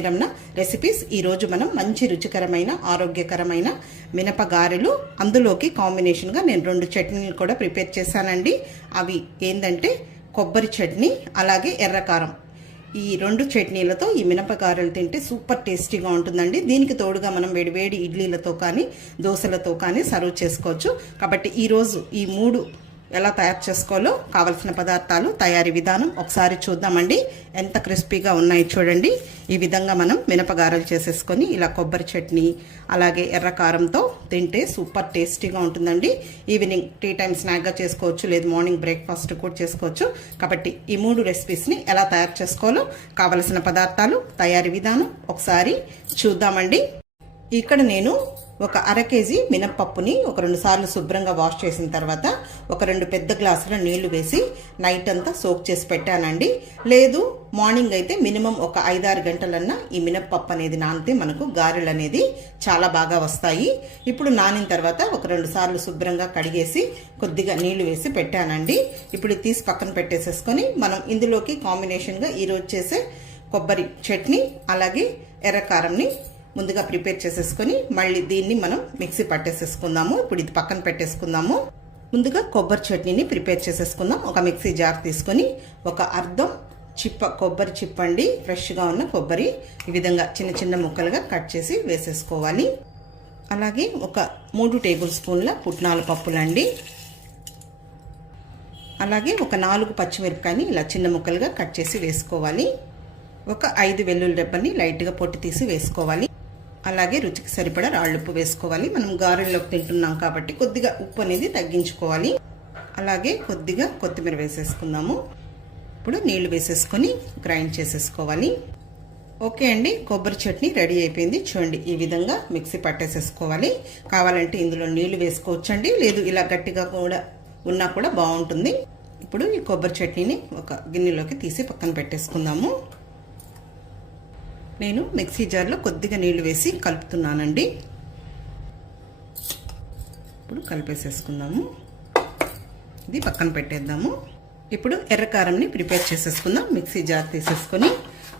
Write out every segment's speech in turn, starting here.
సమీరమ్న recipes. ఈరోజు మనం మంచి రుచికరమైన ఆరోగ్యకరమైన మినపగారెలు, అందులోకి కాంబినేషన్గా నేను 2 చట్నీలు కూడా ప్రిపేర్ చేశానండి. అవి ఏంటంటే కొబ్బరి చట్నీ అలాగే ఎర్రకారం. ఈ 2 చట్నీలతో ఈ మినపగారెలు తింటే సూపర్ టేస్టీగా ఉంటుందండి. దీనికి తోడుగా మనం వేడి ఇడ్లీలతో కానీ దోశలతో కానీ సర్వ్ చేసుకోవచ్చు. కాబట్టి ఈరోజు ఈ 3 ఎలా తయారు చేసుకోవాలో కావలసిన పదార్థాలు, తయారీ విధానం ఒకసారి చూద్దామండి. ఎంత క్రిస్పీగా ఉన్నాయి చూడండి. ఈ విధంగా మనం మినపగారెలు చేసేసుకొని ఇలా కొబ్బరి చట్నీ అలాగే ఎర్రకారంతో తింటే సూపర్ టేస్టీగా ఉంటుందండి. ఈవినింగ్ టీ టైం స్నాక్గా చేసుకోవచ్చు, లేదు మార్నింగ్ బ్రేక్ఫాస్ట్ కూడా చేసుకోవచ్చు. కాబట్టి ఈ 3 రెసిపీస్ని ఎలా తయారు చేసుకోవాలో కావలసిన పదార్థాలు, తయారీ విధానం ఒకసారి చూద్దామండి. ఇక్కడ నేను ఒక 1/2 కేజీ మినప్పప్పుని ఒక 2 సార్లు శుభ్రంగా వాష్ చేసిన తర్వాత ఒక 2 పెద్ద గ్లాసుల నీళ్లు వేసి నైట్ అంతా సోక్ చేసి పెట్టానండి. లేదు మార్నింగ్ అయితే మినిమం ఒక 5-6 గంటలన్నా ఈ మినప్పప్పు అనేది నానితే మనకు గారెలు అనేది చాలా బాగా వస్తాయి. ఇప్పుడు నానిన తర్వాత ఒక 2 సార్లు శుభ్రంగా కడిగేసి కొద్దిగా నీళ్లు వేసి పెట్టానండి. ఇప్పుడు తీసి పక్కన పెట్టేసేసుకొని మనం ఇందులోకి కాంబినేషన్గా ఈరోజు చేసే కొబ్బరి చట్నీ అలాగే ఎర్రకారంని ముందుగా ప్రిపేర్ చేసేసుకొని మళ్ళీ దీన్ని మనం మిక్సీ పట్టేసేసుకుందాము. ఇప్పుడు ఇది పక్కన పెట్టేసుకుందాము. ముందుగా కొబ్బరి చట్నీని ప్రిపేర్ చేసేసుకుందాం. ఒక మిక్సీ జార్ తీసుకొని ఒక అర్ధం చిప్ప కొబ్బరి చిప్పండి, ఫ్రెష్గా ఉన్న కొబ్బరి ఈ విధంగా చిన్న చిన్న ముక్కలుగా కట్ చేసి వేసేసుకోవాలి. అలాగే ఒక 3 టేబుల్ స్పూన్ల పుట్నాల పప్పులండి. అలాగే ఒక 4 పచ్చిమిరపకాయని ఇలా చిన్న ముక్కలుగా కట్ చేసి వేసుకోవాలి. ఒక 5 వెల్లుల్లి రెబ్బల్ని లైట్గా పొట్టు తీసి వేసుకోవాలి. అలాగే రుచికి సరిపడా రాళ్ళుప్పు వేసుకోవాలి. మనం గారెల్లోకి తింటున్నాం కాబట్టి కొద్దిగా ఉప్పు అనేది తగ్గించుకోవాలి. అలాగే కొద్దిగా కొత్తిమీర వేసేసుకుందాము. ఇప్పుడు నీళ్లు వేసేసుకొని గ్రైండ్ చేసేసుకోవాలి. ఓకే అండి, కొబ్బరి చట్నీ రెడీ అయిపోయింది. చూడండి, ఈ విధంగా మిక్సీ పట్టేసేసుకోవాలి. కావాలంటే ఇందులో నీళ్లు వేసుకోవచ్చండి, లేదు ఇలా గట్టిగా కూడా ఉన్నా కూడా బాగుంటుంది. ఇప్పుడు ఈ కొబ్బరి చట్నీని ఒక గిన్నెలోకి తీసి పక్కన పెట్టేసుకుందాము. నేను మిక్సీ జార్లో కొద్దిగా నీళ్లు వేసి కలుపుతున్నానండి. ఇప్పుడు కలిపేసేసుకుందాము. ఇది పక్కన పెట్టేద్దాము. ఇప్పుడు ఎర్రకారంని ప్రిపేర్ చేసేసుకుందాం. మిక్సీ జార్ తీసేసుకొని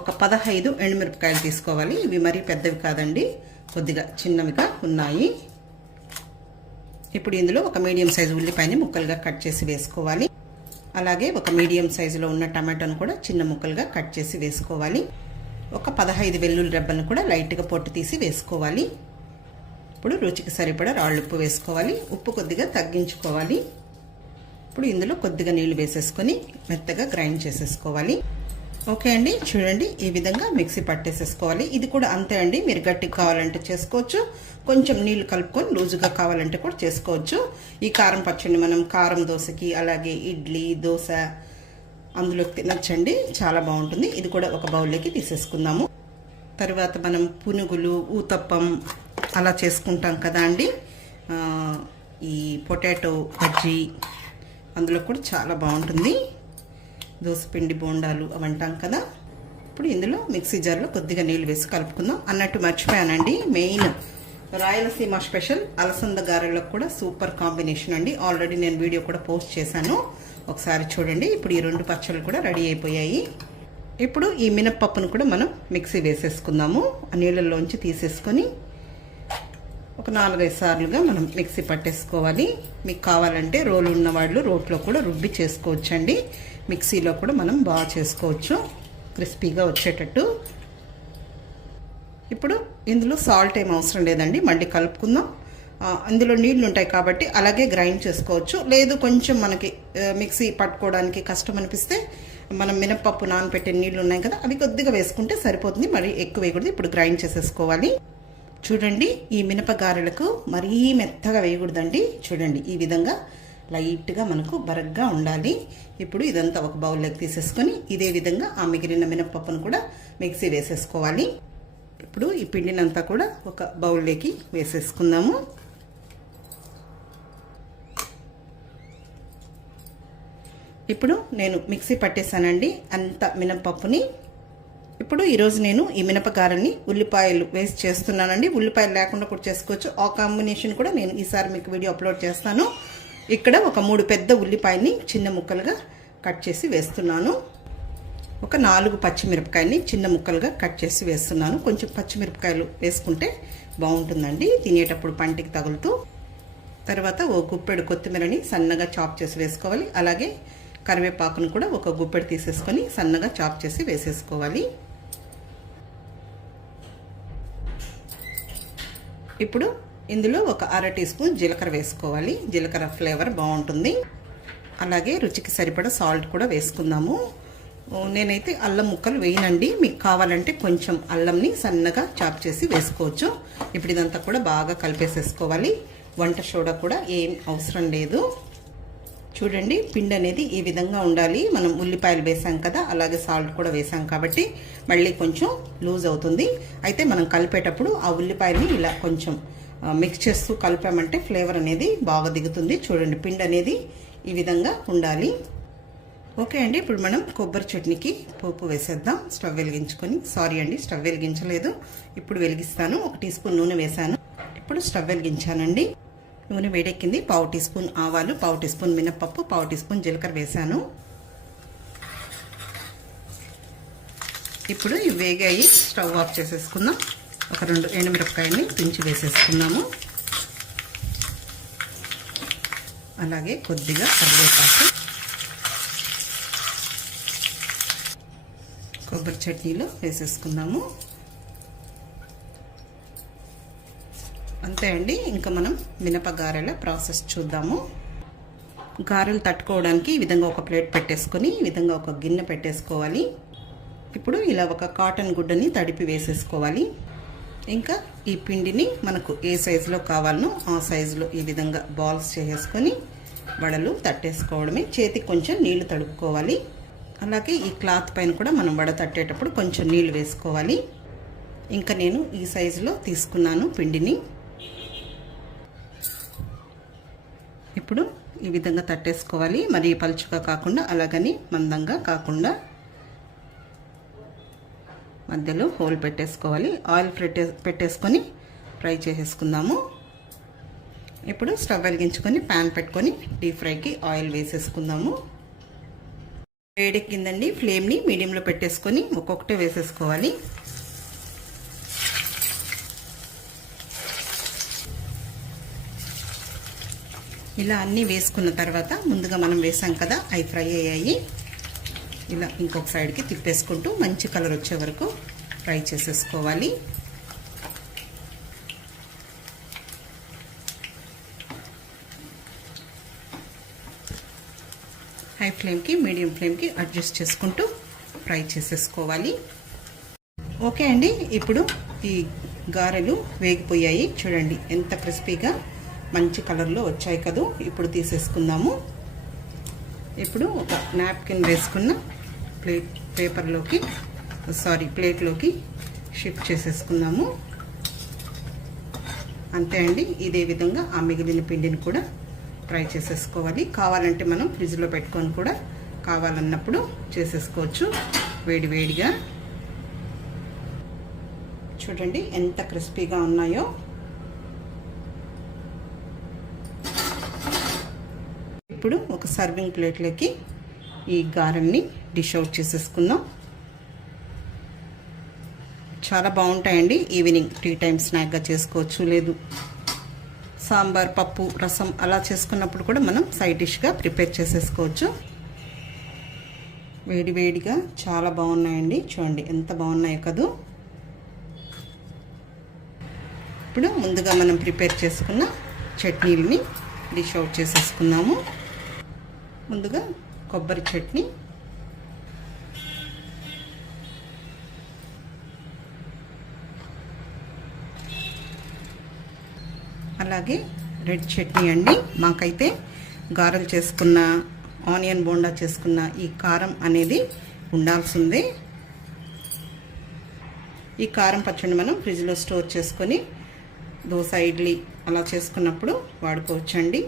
ఒక 15 ఎండుమిరపకాయలు తీసుకోవాలి. ఇవి మరీ పెద్దవి కాదండి, కొద్దిగా చిన్నవిగా ఉన్నాయి. ఇప్పుడు ఇందులో ఒక మీడియం సైజు ఉల్లిపాయని ముక్కలుగా కట్ చేసి వేసుకోవాలి. అలాగే ఒక మీడియం సైజులో ఉన్న టమాటోను కూడా చిన్న ముక్కలుగా కట్ చేసి వేసుకోవాలి. ఒక 15 వెల్లుల్లి రెబ్బలను కూడా లైట్గా పొట్టు తీసి వేసుకోవాలి. ఇప్పుడు రుచికి సరిపడా రాళ్ళుప్పు వేసుకోవాలి. ఉప్పు కొద్దిగా తగ్గించుకోవాలి. ఇప్పుడు ఇందులో కొద్దిగా నీళ్లు వేసేసుకొని మెత్తగా గ్రైండ్ చేసేసుకోవాలి. ఓకే అండి, చూడండి ఈ విధంగా మిక్సీ పట్టేసేసుకోవాలి. ఇది కూడా అంతే అండి, మీరు గట్టిగా కావాలంటే చేసుకోవచ్చు, కొంచెం నీళ్లు కలుపుకొని లూజుగా కావాలంటే కూడా చేసుకోవచ్చు. ఈ కారం పచ్చడిని మనం కారం దోశకి అలాగే ఇడ్లీ దోశ అందులోకి తినచ్చండి, చాలా బాగుంటుంది. ఇది కూడా ఒక బౌల్లోకి తీసేసుకుందాము. తర్వాత మనం పునుగులు, ఊతప్పం అలా చేసుకుంటాం కదా అండి, ఈ పొటాటో బజ్జీ అందులో కూడా చాలా బాగుంటుంది. దోసపిండి బోండాలు అవంటాం కదా. ఇప్పుడు ఇందులో మిక్సీ జార్లో కొద్దిగా నీళ్ళు వేసి కలుపుకుందాం. అన్నట్టు మర్చిపోయానండి, మెయిన్ రాయలసీమ స్పెషల్ అలసంద గారెలకు కూడా సూపర్ కాంబినేషన్ అండి. ఆల్రెడీ నేను వీడియో కూడా పోస్ట్ చేశాను, ఒకసారి చూడండి. ఇప్పుడు ఈ 2 పచ్చళ్ళు కూడా రెడీ అయిపోయాయి. ఇప్పుడు ఈ మినప్పప్పును కూడా మనం మిక్సీ వేసేసుకుందాము. ఆ నీళ్ళల్లోంచి తీసేసుకొని ఒక 4-5 సార్లుగా మనం మిక్సీ పట్టేసుకోవాలి. మీకు కావాలంటే రోలు ఉన్న వాళ్ళు రోట్లో కూడా రుబ్బి చేసుకోవచ్చండి. మిక్సీలో కూడా మనం బాగా చేసుకోవచ్చు, క్రిస్పీగా వచ్చేటట్టు. ఇప్పుడు ఇందులో సాల్ట్ ఏం అవసరం లేదండి, మళ్ళీ కలుపుకుందాం. అందులో నీళ్లు ఉంటాయి కాబట్టి అలాగే గ్రైండ్ చేసుకోవచ్చు. లేదు కొంచెం మనకి మిక్సీ పట్టుకోవడానికి కష్టం అనిపిస్తే మనం మినప్పప్పు నానబెట్టిన నీళ్లు ఉన్నాయి కదా, అవి కొద్దిగా వేసుకుంటే సరిపోతుంది, మరి ఎక్కువ వేయకూడదు. ఇప్పుడు గ్రైండ్ చేసేసుకోవాలి. చూడండి, ఈ మినపగారెలకు మరీ మెత్తగా వేయకూడదండి. చూడండి, ఈ విధంగా లైట్గా మనకు బరగ్గా ఉండాలి. ఇప్పుడు ఇదంతా ఒక బౌల్లోకి తీసేసుకొని ఇదే విధంగా ఆ మిగిలిన మినప్పప్పును కూడా మిక్సీ వేసేసుకోవాలి. ఇప్పుడు ఈ పిండినంతా కూడా ఒక బౌల్లోకి వేసేసుకుందాము. ఇప్పుడు నేను మిక్సీ పట్టేశానండి అంత మినపప్పుని. ఇప్పుడు ఈరోజు నేను ఈ మినపగారెల్ని ఉల్లిపాయలు వేసి చేస్తున్నానండి. ఉల్లిపాయలు లేకుండా కూడా చేసుకోవచ్చు, ఆ కాంబినేషన్ కూడా నేను ఈసారి మీకు వీడియో అప్లోడ్ చేస్తాను. ఇక్కడ ఒక 3 పెద్ద ఉల్లిపాయని చిన్న ముక్కలుగా కట్ చేసి వేస్తున్నాను. ఒక 4 పచ్చిమిరపకాయని చిన్న ముక్కలుగా కట్ చేసి వేస్తున్నాను. కొంచెం పచ్చిమిరపకాయలు వేసుకుంటే బాగుంటుందండి తినేటప్పుడు పంటికి తగులుతూ. తర్వాత ఓ గుప్పెడు కొత్తిమీరని సన్నగా చాప్ చేసి వేసుకోవాలి. అలాగే కరివేపాకును కూడా ఒక గుప్పెడు తీసేసుకొని సన్నగా చాప్ చేసి వేసేసుకోవాలి. ఇప్పుడు ఇందులో ఒక 1/2 టీ స్పూన్ జీలకర్ర వేసుకోవాలి. జీలకర్ర ఫ్లేవర్ బాగుంటుంది. అలాగే రుచికి సరిపడా సాల్ట్ కూడా వేసుకుందాము. నేనైతే అల్లం ముక్కలు వేయనండి, మీకు కావాలంటే కొంచెం అల్లంని సన్నగా చాప్ చేసి వేసుకోవచ్చు. ఇప్పుడు ఇదంతా కూడా బాగా కలిపేసేసుకోవాలి. వంట సోడా కూడా ఏం అవసరం లేదు. చూడండి, పిండి అనేది ఈ విధంగా ఉండాలి. మనం ఉల్లిపాయలు వేసాం కదా, అలాగే సాల్ట్ కూడా వేసాం కాబట్టి మళ్ళీ కొంచెం లూజ్ అవుతుంది. అయితే మనం కలిపేటప్పుడు ఆ ఉల్లిపాయని ఇలా కొంచెం మిక్స్ చేస్తూ కలిపామంటే ఫ్లేవర్ అనేది బాగా దిగుతుంది. చూడండి, పిండి అనేది ఈ విధంగా ఉండాలి. ఓకే అండి, ఇప్పుడు మనం కొబ్బరి చట్నీకి పోపు వేసేద్దాం. స్టవ్ వెలిగించుకొని, సారీ అండి స్టవ్ వెలిగించలేదు, ఇప్పుడు వెలిగిస్తాను. 1 టీ స్పూన్ నూనె వేసాను. ఇప్పుడు స్టవ్ వెలిగించానండి. నూనె వేడెక్కింది. 1/4 టీ స్పూన్ ఆవాలు, 1/4 టీ స్పూన్ మినప్పప్పు, 1/4 టీ స్పూన్ జీలకర్ర వేసాను. ఇప్పుడు ఇవి వేగాయి. స్టవ్ ఆఫ్ చేసేసుకుందాం. ఒక 2 ఎండుమిరపకాయలని తుంచి వేసేసుకున్నాము. అలాగే కొద్దిగా కరివేపాకు. కొబ్బరి చట్నీలో వేసేసుకున్నాము. అంతే అండి. ఇంకా మనం మినపగారెల ప్రాసెస్ చూద్దాము. గారెలు తట్టుకోవడానికి ఈ విధంగా ఒక ప్లేట్ పెట్టేసుకొని ఈ విధంగా ఒక గిన్నె పెట్టేసుకోవాలి. ఇప్పుడు ఇలా ఒక కాటన్ గుడ్డని తడిపి వేసేసుకోవాలి. ఇంకా ఈ పిండిని మనకు ఏ సైజులో కావాలనో ఆ సైజులో ఈ విధంగా బాల్స్ చేసేసుకొని వడలు తట్టేసుకోవడమే. చేతికి కొంచెం నీళ్లు తడుపుకోవాలి. అలాగే ఈ క్లాత్ పైన కూడా మనం వడ తట్టేటప్పుడు కొంచెం నీళ్లు వేసుకోవాలి. ఇంకా నేను ఈ సైజులో తీసుకున్నాను పిండిని. ఇప్పుడు ఈ విధంగా తట్టేసుకోవాలి. మరి పలుచగా కాకుండా అలాగని మందంగా కాకుండా మధ్యలో హోల్ పెట్టేసుకోవాలి. ఆయిల్ పెట్టేసుకొని ఫ్రై చేసేసుకుందాము. ఇప్పుడు స్టవ్ వెలిగించుకొని ప్యాన్ పెట్టుకొని డీప్ ఫ్రైకి ఆయిల్ వేసేసుకుందాము. వేడెక్కిందండి. ఫ్లేమ్ని మీడియంలో పెట్టేసుకొని ఒక్కొక్కటే వేసేసుకోవాలి. ఇలా అన్నీ వేసుకున్న తర్వాత ముందుగా మనం వేసాం కదా, అవి ఫ్రై అయ్యాయి. ఇలా ఇంకొక సైడ్కి తిప్పేసుకుంటూ మంచి కలర్ వచ్చే వరకు ఫ్రై చేసేసుకోవాలి. హై ఫ్లేమ్కి మీడియం ఫ్లేమ్కి అడ్జస్ట్ చేసుకుంటూ ఫ్రై చేసేసుకోవాలి. ఓకే అండి, ఇప్పుడు ఈ గారెలు వేగిపోయాయి. చూడండి ఎంత క్రిస్పీగా మంచి కలర్లో వచ్చాయి కదా. ఇప్పుడు తీసేసుకుందాము. ఇప్పుడు ఒక నాప్కిన్ వేసుకున్న ప్లేట్లోకి షిఫ్ట్ చేసేసుకుందాము. అంతే అండి. ఇదే విధంగా ఆ మిగిలిన పిండిని కూడా ఫ్రై చేసేసుకోవాలి. కావాలంటే మనం ఫ్రిడ్జ్లో పెట్టుకొని కూడా కావాలన్నప్పుడు చేసేసుకోవచ్చు వేడివేడిగా. చూడండి ఎంత క్రిస్పీగా ఉన్నాయో. ఇప్పుడు ఒక సర్వింగ్ ప్లేట్లోకి ఈ గారెల్ని డిష్ అవుట్ చేసేసుకుందాం. చాలా బాగుంటాయండి. ఈవినింగ్ టీ టైం స్నాక్గా చేసుకోవచ్చు. లేదు సాంబార్, పప్పు, రసం అలా చేసుకున్నప్పుడు కూడా మనం సైడ్ డిష్గా ప్రిపేర్ చేసేసుకోవచ్చు. వేడివేడిగా చాలా బాగున్నాయండి. చూడండి ఎంత బాగున్నాయో కదా. ఇప్పుడు ముందుగా మనం ప్రిపేర్ చేసుకున్న చట్నీలని డిష్ అవుట్ చేసేసుకున్నాము. ముందుగా కొబ్బరి చట్నీ, అలాగే రెడ్ చట్నీ అండి. మాకైతే గారెలు చేసుకున్న, ఆనియన్ బోండా చేసుకున్న ఈ కారం అనేది ఉండాల్సిందే. ఈ కారం పచ్చడి మనం ఫ్రిడ్జ్లో స్టోర్ చేసుకొని దోశ, ఇడ్లీ అలా చేసుకున్నప్పుడు వాడుకోవచ్చండి.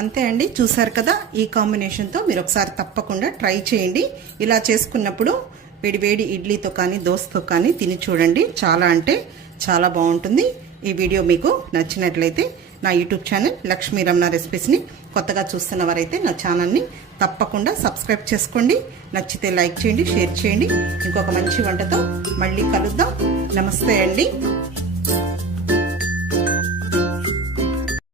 అంతే అండి. చూసారు కదా, ఈ కాంబినేషన్తో మీరు ఒకసారి తప్పకుండా ట్రై చేయండి. ఇలా చేసుకున్నప్పుడు వేడి ఇడ్లీతో కానీ దోశతో కానీ తిని చూడండి. చాలా అంటే చాలా బాగుంటుంది. ఈ వీడియో మీకు నచ్చినట్లయితే నా యూట్యూబ్ ఛానల్ లక్ష్మీ రమణ రెసిపీస్ని కొత్తగా చూస్తున్న వారైతే నా ఛానల్ని తప్పకుండా సబ్స్క్రైబ్ చేసుకోండి. నచ్చితే లైక్ చేయండి, షేర్ చేయండి. ఇంకొక మంచి వంటతో మళ్ళీ కలుద్దాం. నమస్తే అండి.